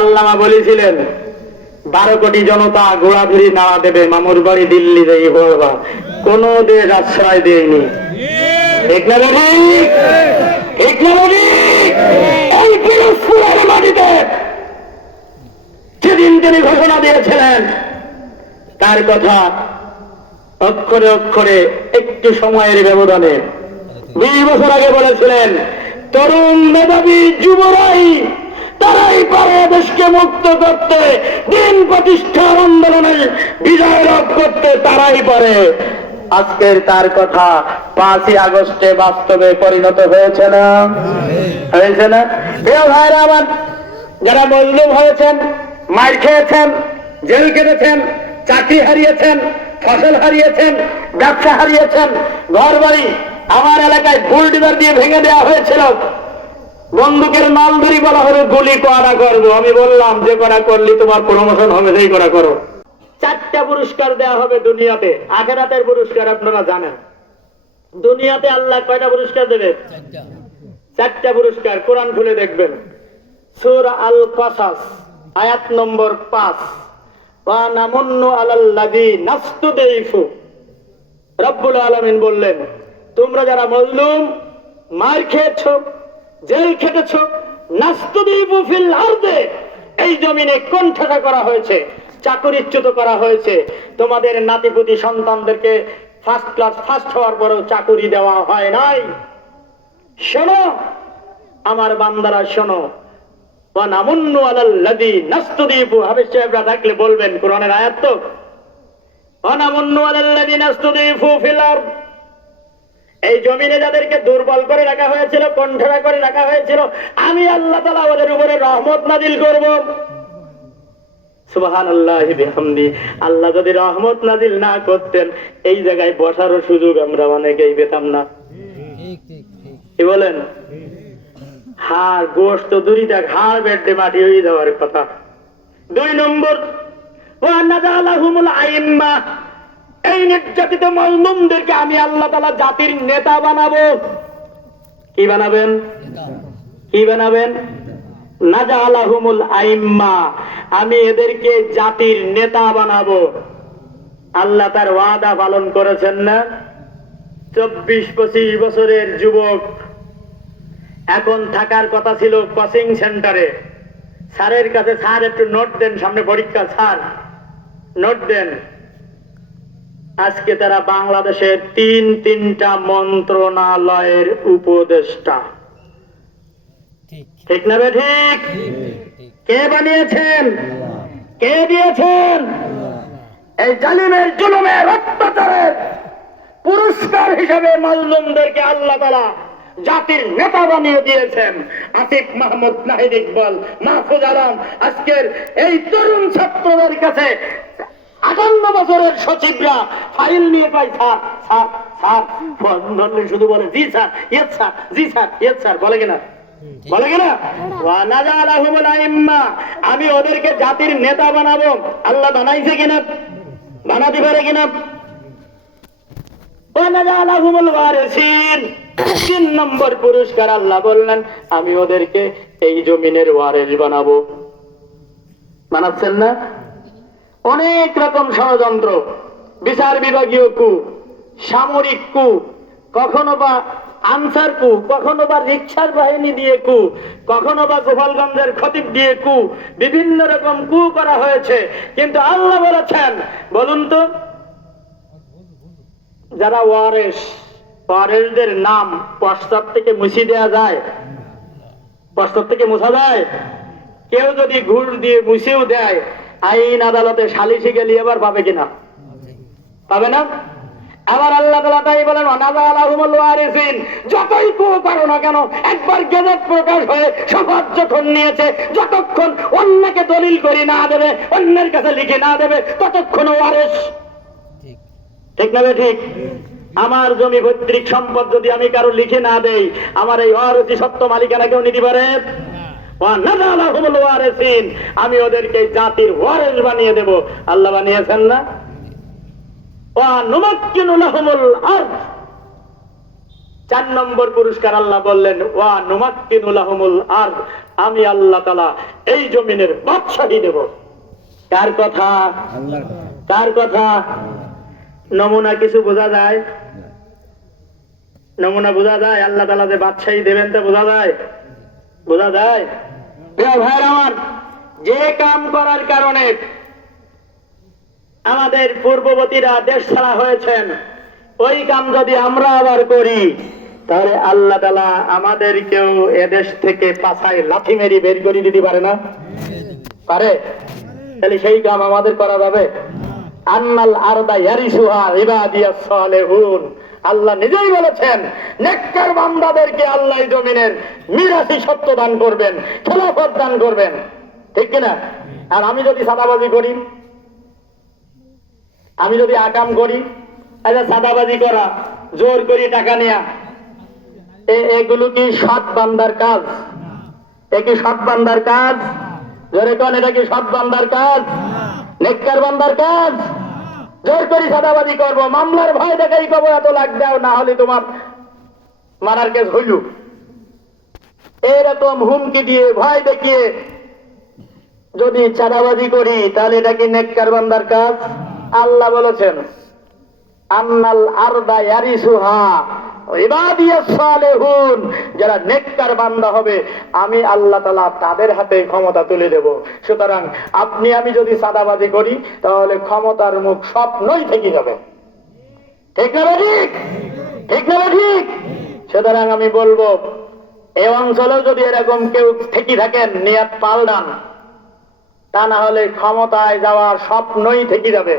আল্লামা বলেছিলেন 12 কোটি জনতা ঘোড়াধুরি নাড়া দেবে, মামুর বাড়ি দিল্লি যাই বলবা, কোন দেশ আশ্রয় দেয়নি। ঠিক না বলি? ঠিক না বলি? এই পিরোজপুরের মাটিতে যেদিন তিনি ঘোষণা দিয়েছিলেন, তার কথা অক্ষরে অক্ষরে একটু সময়ের ব্যবধানে 20 বছর আগে বলেছিলেন, তরুণ মেধাবী যুবরাই তারাই পারে দেশকে মুক্ত করতে, দিন প্রতিষ্ঠার আন্দোলনে বিজয় লাভ করতে তারাই পারে। আজকের তার কথা 5ই আগস্টে বাস্তবে পরিণত হয়েছে না? হয়েছে না? প্রিয় ভাইরা আমার, যারা মজলুম হয়েছেন, মার খেয়েছেন, জেল কেটেছেন, চাকরি হারিয়েছেন, ফসল হারিয়েছেন, ব্যবসা হারিয়েছেন, ঘর বাড়ি, আমার এলাকায় বুলডোজার দিয়ে ভেঙে দেওয়া হয়েছিল, বন্দুকের নাম ধরি বলা হলো গুলি করা করবো, আমি বললাম যে করা করলি তোমার প্রমোশন হবে, সেই করা করো। 4টা পুরস্কার দেওয়া হবে দুনিয়াতে, আখিরাতের পুরস্কার আপনারা জানেন। দুনিয়াতে আল্লাহ কয়টা পুরস্কার দেবে? 4টা পুরস্কার। কোরআন খুলে দেখবেন, সূরা আল কাসাস আয়াত নম্বর 5, ওয়া নামুন্নু আলাল্লাযী নাস্তুদাইফু। রব্বুল আলামিন বললেন, তোমরা যারা মজলুম, মার খেয়েছো, জেল খেটেছো, নাস্তুদাইফু ফিল আরদে, এই জমিনে কোণঠাসা করা হয়েছে, চাকরিচ্যুত করা হয়েছে, তোমাদের নাতিপুতি সন্তানদেরকে ফার্স্ট ক্লাস ফার্স্ট হওয়ার পরেও চাকরি দেওয়া হয় নাই। শোনো আমার বান্দারা, শোনো, ওয়া নামুন্নু আলাল্লাযী নাস্তুদাইফু। হাফেজ সাহেবরা থাকলে বলবেন, কোরআনের আয়াত তো। ওয়া নামুন্নু আলাল্লাযী নাস্তুদাইফু ফিল আরদ, এই জমিনে যাদেরকে দুর্বল করে রাখা হয়েছিল, কণ্ঠরা করে রাখা হয়েছিল, আমি আল্লাহ তাআলা ওদের উপরে রহমত নাজিল করব। সুবহানাল্লাহি বিহামদি। আল্লাহ যদি রহমত নাজিল না করতেন, এই জায়গায় বসারও সুযোগ আমরা অনেকেই পেতাম না। কি বলেন? হাড় গোশত দূরিটা ঘাড় বেডে মাটি হয়ে যাওয়ার কথা। 2 নম্বর, ওয়া নাজালাহুমুল আইম্মা, এই নির্যাতিত মজলুমদেরকে আমি আল্লাহ তাআলা জাতির নেতা বানাবো। কি বানাবেন? কি বানাবেন? নাজালাহুমুল আইম্মা, আমি এদেরকে জাতির নেতা বানাবো। আল্লাহ তার ওয়াদা পালন করেছেন না? 24-25 বছরের যুবক এখন থাকার কথা ছিল কোচিং সেন্টারে, স্যারের কাছে, স্যার একটু নোট দেন, সামনে পরীক্ষা, স্যার নোট দেন। আজকে তারা বাংলাদেশের 3টা মন্ত্রণালয়ের উপদেষ্টা। ঠিক না? ঠিক। কে বানিয়েছেন? কে দিয়েছেন? এই জালিমের জুলুমের অত্যাচারের পুরস্কার হিসেবে মাজলুমদেরকে আল্লাহ তাআলা জাতির নেতা বানিয়ে দিয়েছেন। আসিফ মাহমুদ, নাহিদ ইকবাল, মাহফুজ আলম, আজকের এই তরুণ ছাত্রদের কাছে 58 বছরের সচিবরা ফাইল নিয়ে পাই, স্যার স্যার স্যার, শুধু বলে জি স্যার, ইয়েস স্যার, জি স্যার, ইয়েস স্যার, বলে কিনা? বলে কিনা? ওয়া নাজালাহুমুল আইম্মা, আমি ওদেরকে জাতির নেতা বানাবো। আল্লাহ বানাইছে কিনা? বানাতে পারে কিনা? ওয়া নাজালাহুমুল ওয়ারিসিন, 3 নম্বর পুরস্কার আল্লাহ বললেন, আমি ওদেরকে এই জমিনের ওয়ারিস বানাবো। বানাচ্ছেন না? অনেক রকম ষড়যন্ত্র, বিচার বিভাগীয় কু, সামরিক কু, কখনো বা আনসার কু, কখনো বা রিকশার বাহিনী দিয়ে কু, কখনো বা গোপালগঞ্জের খতিব দিয়ে কু, বিভিন্ন রকম কু করা হয়েছে। কিন্তু আল্লাহ বলেছেন, বলুন তো, যারা ওয়ারেসদের নাম প্রস্তাব থেকে মুছে দেওয়া যায়? প্রস্তাব থেকে মুছা যায়? কেউ যদি ঘুষ দিয়ে মুছেও দেয়, আইন আদালতে সালিশে গেলে এবার পাবে কিনা? পাবে না। আবার আল্লাহ তাআলা তাই বলেন, নাজালাহুমুল ওয়ারিসিন, যতই কু করো না কেন, একবার গেজেট প্রকাশ হয়ে শপথ যখন নিয়েছে, যতক্ষণ অন্যকে দলিল করে না দেবে, অন্যের কাছে লিখে না দেবে, ততক্ষণ ওয়ারিস। ঠিক না? ঠিক। আমার জমি পৈতৃক সম্পদ যদি আমি কারো লিখে না দেই, আমার এই ওয়ারিসি সত্য মালিকানা কেউ নিতে পারে? আমি ওদেরকে জাতির ওয়ারিস বানিয়ে দেব। আল্লাহ বানিয়েছেন না? নুমাক্কিনু লাহুমুল আরদ, 4 নম্বর পুরস্কার আল্লাহ বললেন, ওয়া নুমাক্কিনু লাহুমুল আরদ, আমি আল্লাহ তাআলা এই জমিনের বাদশাহী দেব। কার কথা? কার কথা? নমুনা কিছু বোঝা যায়? নমুনা বোঝা যায়? আল্লাহ তাআলা যে বাদশাহী দেবেন তা বোঝা যায়? বোঝা যায়? প্রিয় ভাইরা আমার, যে কাম করার কারণে আমাদের পূর্ববর্তীরা দেশ ছাড়া হয়েছেন, ওই কাম যদি আমরা আবার করি, তাহলে আল্লাহ তাআলা আমাদেরকেও এদেশ থেকে পাছায় লাথি মেরে বের করে দিতে পারে না? পারে? তাহলে সেই কাম আমাদের করা যাবে? আন্নাল আরদা ইয়ারিসুহা ইবাদিয়াস সালিহুন, আল্লাহ নিজেই বলেছেন নেককার বান্দাদেরকে আল্লাহ জমিনের মিরাসি সত্য দান করবেন, খেলাফত দান করবেন, ঠিক কিনা? আর আমি যদি সাদাবাজি করি, আমি যদি আকাম করি, আচ্ছা সাদাবাজি করা, জোর করি টাকা নেয়া, এগুলো কি সৎ বান্দার কাজ? এ কি সৎ বান্দার কাজ? জোরে কোন, এটা কি সৎ বান্দার কাজ? নেককার বান্দার কাজ? জোর করি সাদাবাজি করবো, মামলার ভয় দেখাই কব এত লাখ দাও, না হলে তোমার মারার কেস হইল, এরকম হুমকি দিয়ে ভয় দেখিয়ে যদি চাঁদাবাজি করি, তাহলে এটা কি নেককার বান্দার কাজ? আল্লাহ বলেছেন আন্নাল আরদা ইয়ারিসুহা ইবাদিয়াস সালিহুন, যারা নেককার বান্দা হবে আমি আল্লাহ তাআলা তাদের হাতে ক্ষমতা তুলে দেব। সুতরাং আপনি আমি যদি সাদাবাজি করি, তাহলে ক্ষমতার মুখ স্বপ্নই থেকে যাবে। ঠিক না ঠিক? ঠিক না ঠিক? সুতরাং আমি বলবো, এই অঞ্চলেও যদি এরকম কেউ থেকে থাকেন, নিয়াত পাল্টান, তা না হলে ক্ষমতায় যাওয়ার স্বপ্নই থেকে যাবে।